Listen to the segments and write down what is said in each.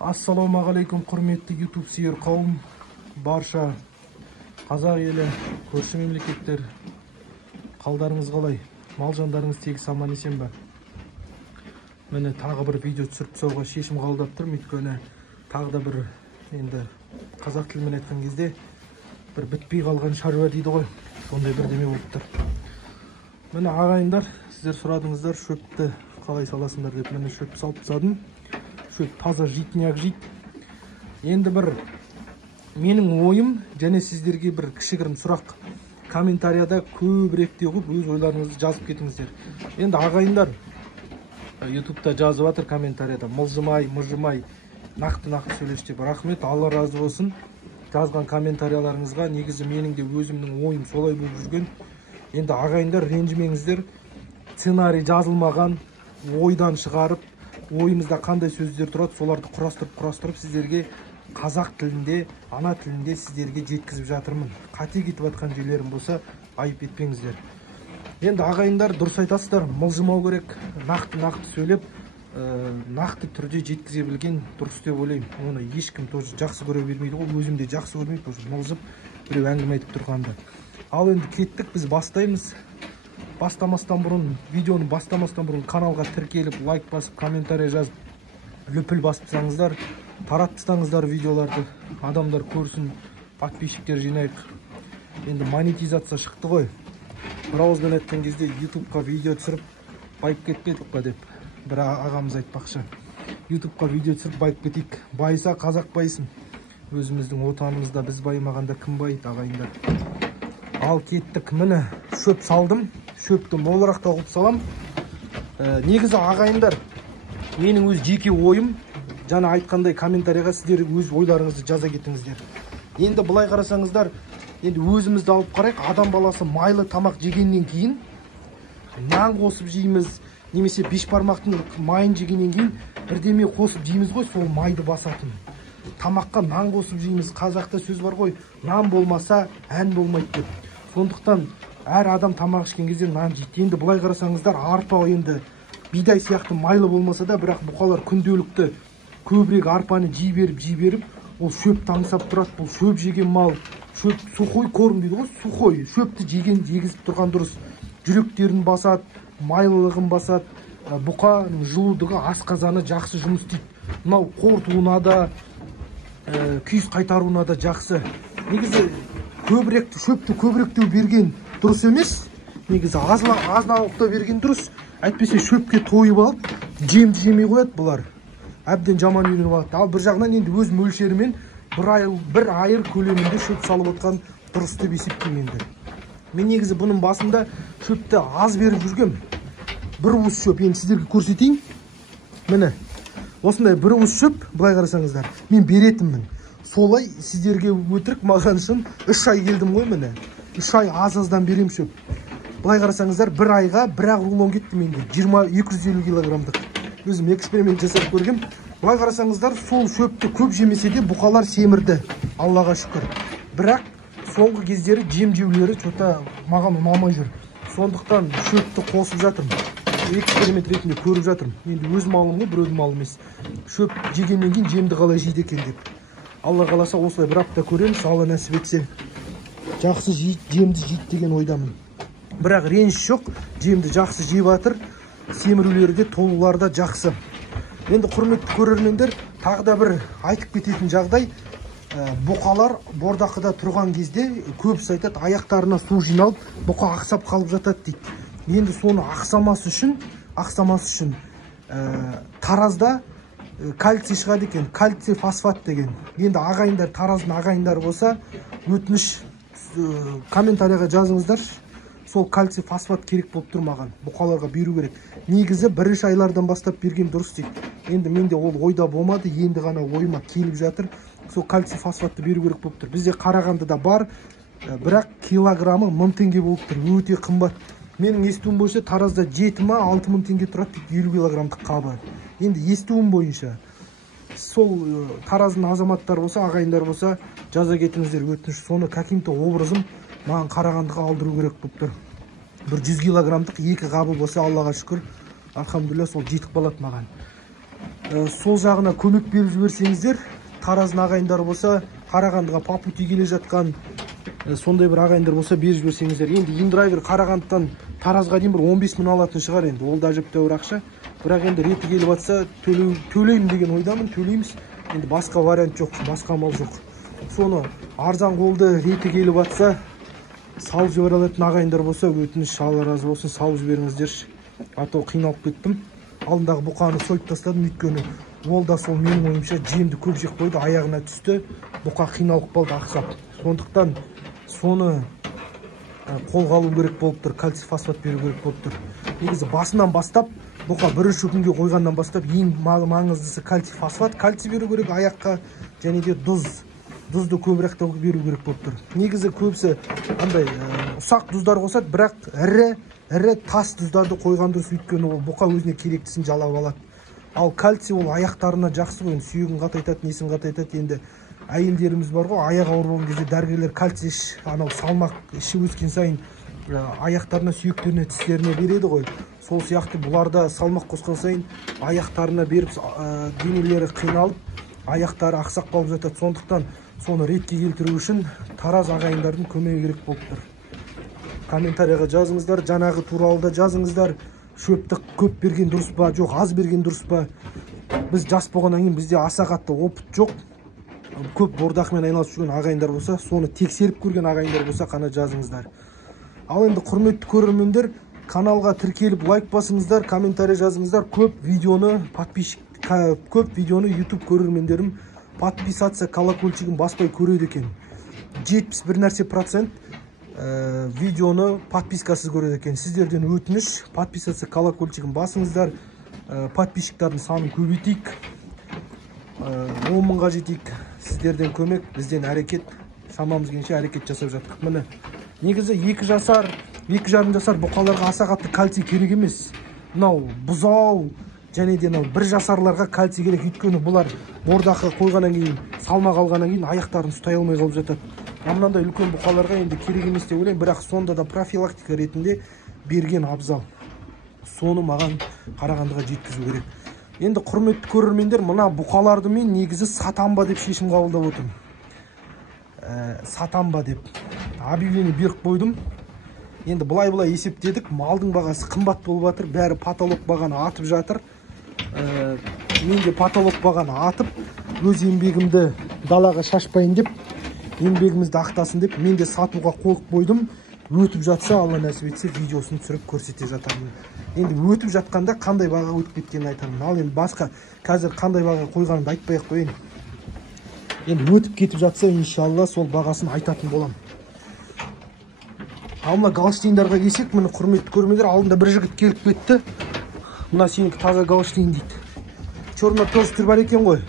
Ассалаумағалейкум, құрметті YouTube сүйер қауым, барша қазақ елі, көрші мемлекеттер, қалдарыңыз қалай? Мал жандарыңыз тегіс аман есен бе? Міне тағы бір видео түсіріп тастауға шешім қабылдап тұрмын, өйткені тағы да бір енді қазақ тілімен айтқан кезде бір бітпей қалған шаруа дейді ғой, сондай бірдеме болып тұр. Міне ағайындар, сіздер сұрадыңыздар шөпті қалай саласыңдар деп, міне шөп салып тастадым. Шөп таза житняк жит. Енді бір менің ойым және сіздерге бір кішігірім сұрақ комментарияда көбірек те қойып өз ойларыңызды жазып кетіңіздер. Енді ағайындар ютубта жазып жатыр комментарияда мылжымай нақты сөйлеш деп. Рахмет, Алла разы болсын жазған комментарияларыңызға. Негізі менің де өзімнің ойым солай болып жүрген. Енді ағайындар ренжімеңіздер, сценарий жазылмаған, ойдан шығарып ойымызда қандай сөздер тұрады, соларды құрастырып сіздерге қазақ тілінде, ана тілінде сіздерге жеткізіп жатырмын. Қате кетіп жатқан жерлерім болса, айып етпеңіздер. Енді ағайындар дұрыс айтасыздар, мылжымау керек, нақты сөйлеп, нақты түрде жеткізе білген дұрыс деп ойлаймын. Оны ешкім тоже жақсы көре бермейді ғой, өзім де жақсы көрмейді, тоже мылжып біреу әңгіме айтып тұрғанда. Ал енді кеттік, біз бастаймыз. Видеоны бастамастан бұрын каналға тіркеліп, лайк басып, комментарий жазып, лүпіл басып тастаңыздар, тараттыңыздар видеоларды, адамдар көрсін, подписчиктер жинайық. Енді монетизация шықты ғой. Бір ауызбен айтқан кезде ютубқа видео түсіріп, байып кетпедік па деп бір ағамыз айтпақшы. Ютубқа видео түсіріп байып кетейік. Байса қазақ байсын. Өзіміздің отанымызда біз байымағанда кім байыды, ағайындар? Ал кеттік, міне шөп салдым. Шөпті молырақ тауып салам. Негізі ағайындар, менің өз жеке ойым, жаңа айтқандай комментарияға сіздер өз ойларыңызды жаза кетіңіздер. Енді бұлай қарасаңыздар, енді өзімізді алып қарайық, адам баласы майлы тамақ жегеннен кейін нан қосып жейміз, немесе бешбармақтың майын жегеннен кейін бірдеме қосып жейміз ғой, сол майды басатын. Тамаққа нан қосып жейміз. Қазақта сөз бар ғой, нан болмаса ән болмайды деп. Сондықтан әр адам тамақ ішкен кезде нан жейді. Енді бұлай қарасаңыздар, арпа енді бидай сияқты майлы болмаса да, бірақ бұқалар күнделікті көбірек арпаны жей беріп, ол шөп таңсап тұрады. Бұл шөп жеген мал, шөп сухой корм дейді ғой, сухой шөпті жегізіп тұрған дұрыс. Жүректерін басады, майлылығын басады, бұқаның жылудығы, асқазаны жақсы жұмыс істейді. Мынау қорытуына да, күйіс қайтаруына да жақсы. Негізі шөпті көбіректеу берген дұрыс емес, негізі азын-аулақта берген дұрыс. Әйтпесе шөпке тойып алып, жемді жемей қояды бұлар. Әбден жаман үйреніп алады. Ал бір жағынан енді өз мөлшерімен бір айыр көлемінде шөп салып отқан дұрыс деп есептеймін енді. Мен негізі бұның басында шөпті аз беріп жүргем. Бір уыс шөп, енді сіздерге көрсетейін. Міне, осындай бір уыс шөп, бұлай қарасаңыздар, мен беретінмін. Солай сіздерге өтірік, маған үшін 3 ай келдім ғой, міне. 3 ай аз-аздан берем шөп. Бұлай қарасаңыздар, бір айға бір-ақ рулон кетті менде. 250 килограмдық. Өзім эксперимент жасап көргем. Бұлай қарасаңыздар, сол шөпті көп жемесе де бұқалар семірді. Аллаға шүкір. Бірақ соңғы кездері жем жеулері что-то маған ұнамай жүр. Сондықтан шөпті қосып жатырмын. Эксперимент ретінде көріп жатырмын. Енді өз малым ғой, біреудің малы емес. Шөп жегеннен кейін жемді қалай жейді екен деп. Алла қаласа осылай бір апта көреміз, Алла нәсіп етсе. Жақсы жемді жейді деген ойдамын. Бірақ реніш жоқ, жемді жақсы жеп жатыр, семірулері де толулары да жақсы. Енді құрметті көрермендер, тағы да бір айтып кететін жағдай, бұқалар бордақыда тұрған кезде көбісі айтады, аяқтарына су жиналып, бұқа ақсап қалып жатады дейді. Енді соны ақсамас үшін таразда кальций шығады екен, кальций фосфат деген. Енді ағайындар, тараздың ағайындары болса, өтініш комментарияға жазыңыздар. Сол кальций фосфат керек болып тұр маған, бұқаларға беру керек. Негізі бірінші айлардан бастап берген дұрыс дейді. Енді менде ол ойда болмады, енді ғана ойыма келіп жатыр. Сол кальций фосфатты беру керек болып тұр. Бізде Қарағандыда бар, бірақ килограммы 1000 теңге болып тұр, өте қымбат. Менің естуім бойынша таразда 7-6 теңге тұрады дейді, 50 килограммдық қабы. Енді естуім бойынша сол тараздың азаматтары болса, ағайындар болса, жаза кетіңіздер, өтініш. Соны каким-то образым маған Қарағандыға алдыру керек болып тұр. Бір 100 килограммдық 2 қабы болса, Аллаға шүкір, алхамдулилля, сол жетіп қалады маған. сол жағына көмек беріп жіберсеңіздер, Тараздың ағайындары болса, Қарағандыға по пути келе жатқан сондай бір ағайындар болса беріп жіберсеңіздер. Енді индрайвер Қарағандыдан Таразға дейін бір 15 мың алатын шығар, енді ол да әжептәуір ақша. Бірақ енді реті келіп жатса төлеймін деген ойдамын, төлейміз. Енді басқа вариант жоқ, басқа амал жоқ. Соны арзан қолды реті келіп жатса, салып жібере алатын ағайындар болса, өтініш, Алла разы болсын, салып жіберіңіздерші. А то қиналып кеттім. Алдындағы бұқаны сойып тастадым, өйткені ол да сол менің ойымша жемді көп жеп қойды, аяғына түсті. Бұқа қиналып қалды, ақсап. Сондықтан соны қолға алу керек болып тұр, кальций фосфат беру керек болып тұр. Негізі басынан бастап, бұқа бірінші күнге қойғаннан бастап ең маңыздысы кальций фосфат, кальций беру керек аяққа, және де тұзды көбірек беру керек болып тұр. Негізі көбісі андай ұсақ тұздар қосады, бірақ ірі тас тұздарды қойған дұрыс, өйткені ол бұқа өзіне керектісін жалап алады. Ал кальций ол аяқтарына жақсы ғой, сүйегін қатайтады, несін қатайтады. Енді әйелдеріміз бар ғой, аяқ ауыр болған кезде дәрігерлер кальций анау салмақ іші өскен сайын аяқтарына, сүйектеріне, тістеріне береді ғой. Сол сияқты бұларда салмақ қосқан сайын аяқтарына беріп, денелері қиналып, аяқтары ақсақ қалып жатады. Сондықтан соны ретке келтіру үшін Тараз ағайындардың көмегі керек болып тұр. Комментарияға жазыңыздар, жаңағы туралы да жазыңыздар. Шөпті көп берген дұрыс па, жоқ аз берген дұрыс па? Біз жас болғаннан кейін бізде аса қатты опыт жоқ. Көп бордақымен айналысып жүрген ағайындар болса, соны тексеріп көрген ағайындар болса, қана жазыңыздар. Ал енді құрметті көрермендер, каналға тіркеліп лайк басыңыздар, комментарий жазыңыздар. Көп видеоны YouTube көрермендерім подписаться, колокольчигін баспай көреді екен. 71% видеоны подпискасыз көреді екен. Сіздерден өтініш, подписаться, колокольчигін басыңыздар. Подписчиктардың санын көбейтейік, 10 мыңға жетейік. Сіздерден көмек, бізден әрекет, шамамыз келгенше әрекет жасап жаттық. Міне, негізі 2 жасар, 2,5 жасар бұқаларға аса қатты кальций керек емес. Мынау бұзау және де 1 жасарларға кальций керек, өйткені бұлар бордақы қойғаннан кейін, салмақ алғаннан кейін аяқтарын ұстай алмай қалып жатады. Мынандай үлкен бұқаларға енді керек емес деп ойлаймын, бірақ сонда да профилактика ретінде берген абзал. Соны маған Қарағандыға жеткізу керек. Енді құрметті көрермендер, мына бұқаларды мен негізі сатам ба деп шешім қабылдап отырмын. Сатам ба деп объявление беріп қойдым. Енді бұлай есептедік, малдың бағасы қымбат болып жатыр, бәрі потолок бағаны атып жатыр. Мен де потолок бағаны атып, өз еңбегімді далаға шашпайын деп, еңбегімізді ақтасын деп, мен де сатуға қойып қойдым. Өтіп жатса, Алла нәсіп етсе, видеосын түсіріп көрсете жатармын. Енді өтіп жатқанда қандай баға өтіп кеткенін айтармын. Ал енді басқа қазір қандай баға қойғанымды айтпай-ақ қояйын. Енді өтіп кетіп жатса, иншалла сол бағасын айтатын болам. Ал мына галштейндарға келсек, міне құрметті көрермендер, алдында бір жігіт келіп кетті. Мына сенікі таза галштейн дейді. Черноперстер бар екен ғой.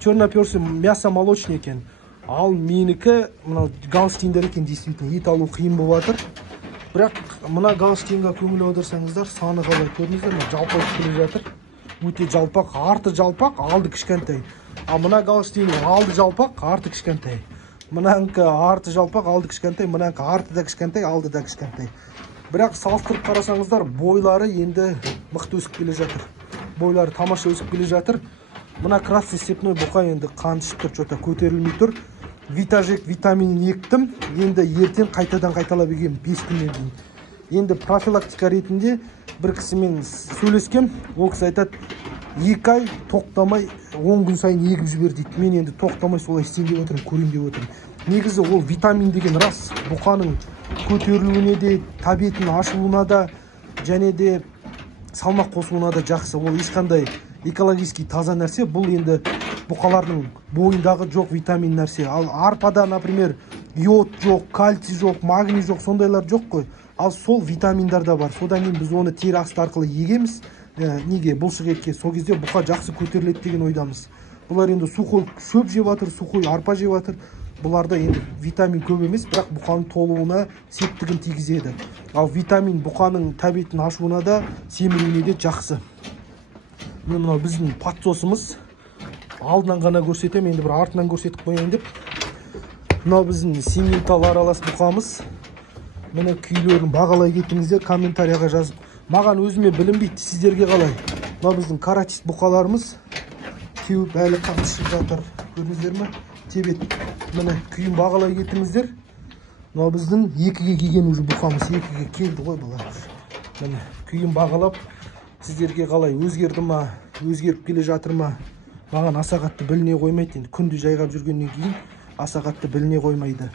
Черноперстер мясо молочный екен. Ал менікі мына галштейндер екен, действительно ет алу қиын болып жатыр. Бірақ мына галштейнға көңіл аударсаңыздар, саны қалай көрдіңіздер, жалпақ келе жатыр. Өте жалпақ, арты жалпақ, алды кішкентай. А мына галштейннің алды жалпақ, арты кішкентай. Мынанікі арты жалпақ, алды кішкентай, мынанікі арты да кішкентай, алды да кішкентай. Бірақ салыстырып қарасаңыздар, бойлары енді мықты өсіп келе жатыр. Бойлары тамаша өсіп келе жатыр. Мына красный степной бұқа енді қан ішіп тұр, что-то көтерілмей тұр. Витажек витаминін ектім, енді ертең қайтадан қайталап егем 5 күннен кейін. Енді профилактика ретінде бір кісімен сөйлескем, ол кісі айтады, 2 ай тоқтамай 10 күн сайын егіп жібер дейді. Мен енді тоқтамай солай істейін деп отырмын, көрейін деп отырмын. Негізі ол витамин деген рас, бұқаның көтерілуіне де, табетін ашылуына да, және де салмақ қосуына да жақсы. Ол ешқандай экологический таза нәрсе. Бұл енді бұқалардың бойындағы жоқ витамин нәрсе. Ал арпада, например, йод жоқ, кальций жоқ, магний жоқ, сондайлар жоқ қой. Ал сол витаминдар да бар. Содан кейін біз оны тері асты арқылы егеміз. Неге? Бұлшық етке. Сол кезде бұқа жақсы көтеріледі деген ойдамыз. Бұлар енді сухой шөп жеп жатыр, сухой арпа жеп жатыр. Бұларда енді витамин көп емес, бірақ бұқаның толуына септігін тигізеді. Ал витамин бұқаның тәбетін ашуына да, семіруіне де жақсы. Мынау біздің подсосымыз. Алдынан ғана көрсетем, енді бір артынан көрсетіп қояйын деп. Мынау біздің симментал аралас бұқамыз. Міне күйлерін бағалай кетіңіздер, комментарияға жазып. Маған өзіме білінбейді, сіздерге қалай. Мынау біздің каратист бұқаларымыз. теуіп әлі қатысып жатыр. Көрдіңіздер ме? Тебет. Міне күйін бағалай кетіңіздер. Мынау біздің 2-ге келген уже бұқамыз. 2-ге келді ғой бұлар. Міне күйін бағалап, сіздерге қалай өзгерді ма, өзгеріп келе жатыр ма? Маған аса қатты біліне қоймайды. Енді күнде жайғап жүргеннен кейін аса қатты біліне қоймайды.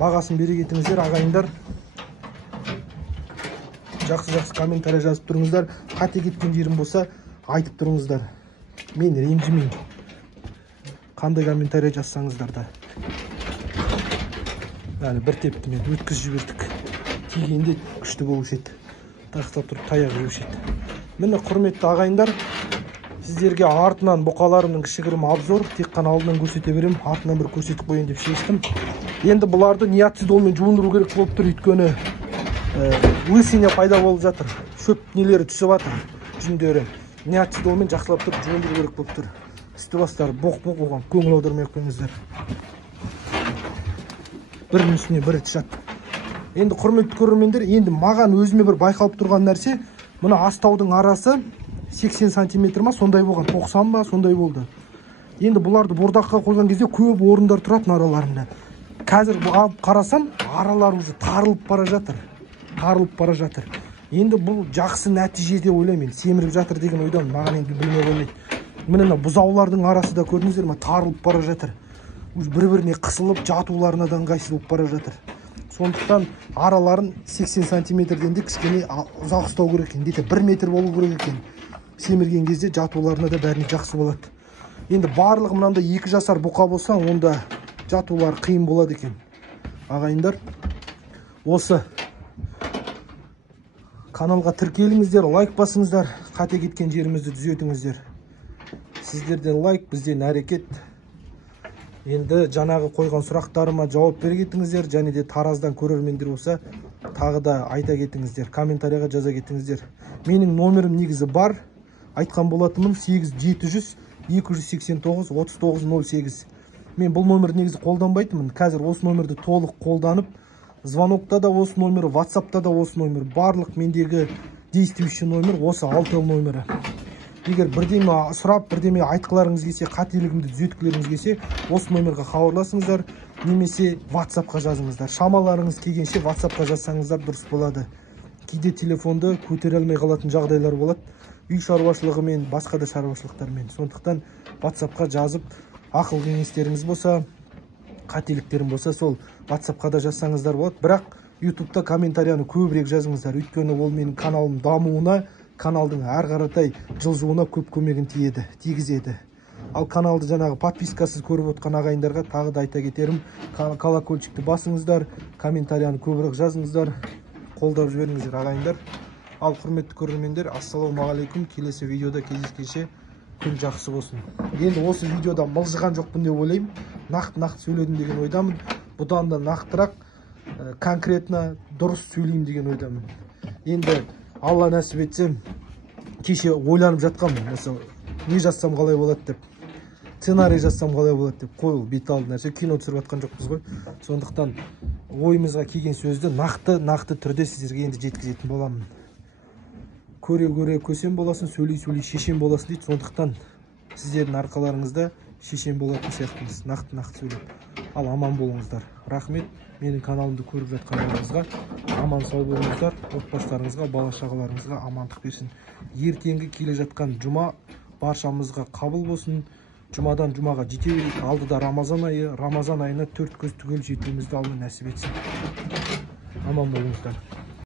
Бағасын бере кетіңіздер, ағайындар. Жақсы комментарий жазып тұрыңыздар. Қате кеткен жерім болса, айтып тұрыңыздар. Мен ренжімеймін. Қандай комментарий жазсаңыздар да. Яғни бір тепті мен өткіз жібердік. Тигенде күшті болушы еді. Тақтап тұрып таяқ жеуші еді. Міне құрметті ағайындар, сіздерге артынан бұқаларымның кішігірім обзор, тек қана алдынан көрсете берем, артынан бір көрсетіп қойын деп шештім. Енді бұларды ниятсыз долмен жуындыру керек болып тұр, өйткені өсіне пайда болып жатыр. Шөп нелері түсіп жатыр, жүндері. Ниятсыз долмен жақсылап тұрып жуындыру керек болып тұр. Істі бастар боқ-боқ оған көңіл аудармай қойыңыздар. Бірінің үстіне бірі тышат. Енді құрметті көрермендер, енді маған өзіме бір байқалып тұрған нәрсе, мына астаудың арасы 80 сантиметр ма, сондай болған, 90 ба, сондай болды. Енді бұларды бордаққа қойған кезде көп орындар тұратын араларында. Қазір алып қарасам, аралар уже тарылып бара жатыр. Енді бұл жақсы нәтиже деп ойлаймын. Семіріп жатыр деген ойдан маған енді білмей қоймайды. Міне бұзаулардың арасы да көрдіңіздер ме, тарылып бара жатыр. Бір-біріне қысылып, жатуларына да ыңғайсыз болып бара жатыр. Сондықтан араларын 80 сантиметрден де кішкене ұзақ ұстау керек екен. Дейді 1 метр болу керек екен. Семірген кезде жатуларына да бәріне жақсы болады. Енді барлығы мынандай 2 жасар бұқа болса, онда жатулар қиын болады екен. Ағайындар, осы каналға тіркеліңіздер, лайк басыңыздар, қате кеткен жерімізді түзетіңіздер. Сіздерден лайк, бізден әрекет. Енді жаңағы қойған сұрақтарыма жауап бере кетіңіздер, және де Тараздан көрермендер болса, тағы да айта кетіңіздер, комментарийға жаза кетіңіздер. Менің номерім негізі бар, айтқан болатынмын 8700 289 3908. Мен бұл номерді негізі қолданбайтынмын. Қазір осы номерді толық қолданып, звонокта да осы номер, WhatsAppта да осы номер, барлық мендегі действующий номер осы алтел номері. Егер бірдеме сұрап, бірдеме айтқыларыңыз келсе, қателігімді түзеткілеріңіз келсе, осы номерға хабарласыңыздар, немесе WhatsAppқа жазыңыздар. Шамаларыңыз келгенше WhatsAppқа жазсаңыздар дұрыс болады. Кейде телефонды көтере алмай қалатын жағдайлар болады. Үй шаруашылығымен, басқа да шаруашылықтармен. Сондықтан WhatsAppқа жазып, ақыл кеңестеріңіз болса, қателіктерім болса, сол WhatsAppқа да жазсаңыздар болады. Бірақ YouTube'да комментарияны көбірек жазыңыздар. Өйткені ол менің каналым дамуына, каналдың әр қаратай жылжуына көп көмегін тигізеді. Ал каналды жаңағы подпискасыз көріп отқан ағайындарға тағы да айта кетерім, колокольчикті басыңыздар, комментарияны көбірек жазыңыздар, қолдап жіберіңіздер ағайындар. Ал құрметті көрермендер, ассалаумағалейкум, келесі видеода кездескенше күн жақсы болсын. Енді осы видеода мылжыған жоқпын деп ойлаймын, нақты сөйледім деген ойдамын. Бұдан да нақтырақ, конкретно дұрыс сөйлеймін деген ойдамын. Енді Алла нәсіп етсем, кеше ойланып жатқанмын, мысалы, не жазсам қалай болады деп, сценарий жазсам қалай болады деп, қой ол бет алды нәрсе, кино түсіріп жатқан жоқпыз ғой. Сондықтан ойымызға келген сөзді нақты түрде сіздерге енді жеткізетін боламын. Көре көсем боласын, сөйлей шешен боласын дейді. Сондықтан сіздердің арқаларыңызда шешен болатын сияқтымыз, нақты сөйлеп. Ал аман болыңыздар. Рахмет. Менің каналымды көріп жатқандарыңызға аман сау болыңыздар. Отбасыларыңызға, бала-шағаларыңызға амандық берсін. Ертеңгі келе жатқан жұма баршамызға қабыл болсын. Жұмадан жұмаға жете берейік. Алдыда Рамазан айы, Рамазан айына 4 көз түгел жетуімізді Алла нәсіп етсін. Аман болыңыздар.